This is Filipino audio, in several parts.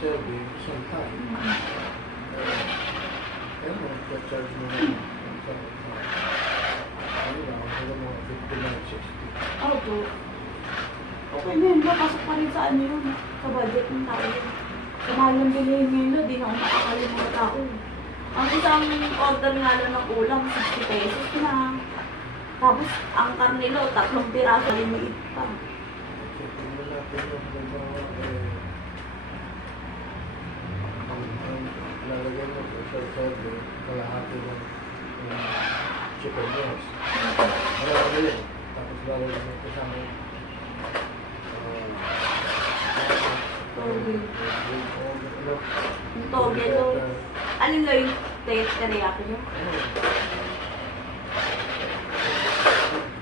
survey, isang time. Kaya mo, charge mo na ano lang, hanggang mga 59, 60. Opo. Okay na yun, papasok pa rin sa ano yun, sa budget ng tao yun. Sa mahal ng bilihin ngayon, di na ako makakalim mga tao. Ang isang order nga lang ng ulam, 60 pesos na. Tapos, ang karnilo, 3 piraso, limiit pa. So, kung natin yung lalagyan mo sa survey, kalahati ng chicken breast. Ano yun? Tapos lalagyan mo kasama Toge. Yung toge to. Alin lang yung teriyaki nyo?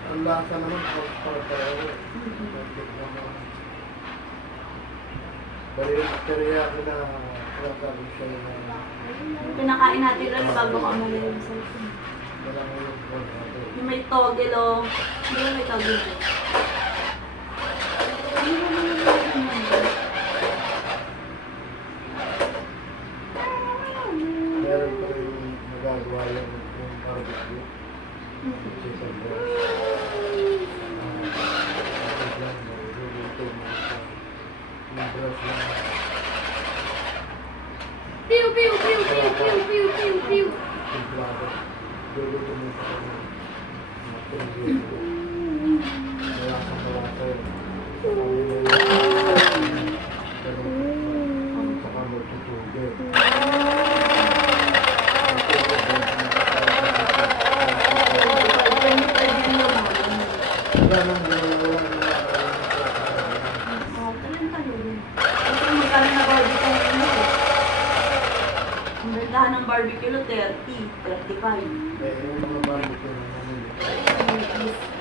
Ang lasa naman pagkakaroon. Teriyaki na sabi siya na Pinakain natin lang bago ka umalis yung cellphone. Yung may toge lo. Hindi mo may toge lo. meron pa rin nagagawa yung barbecue. Chicken breast. Yung breast lang. Pew, pew, pew, pew, pew, pew, pew, pew. Templado. Luluto mo sa wala kang kalasa yun. Saka magtutugin. Wala nang Ang bentahan ng barbecue lo, 30, 35. yung mga barbecue na namin.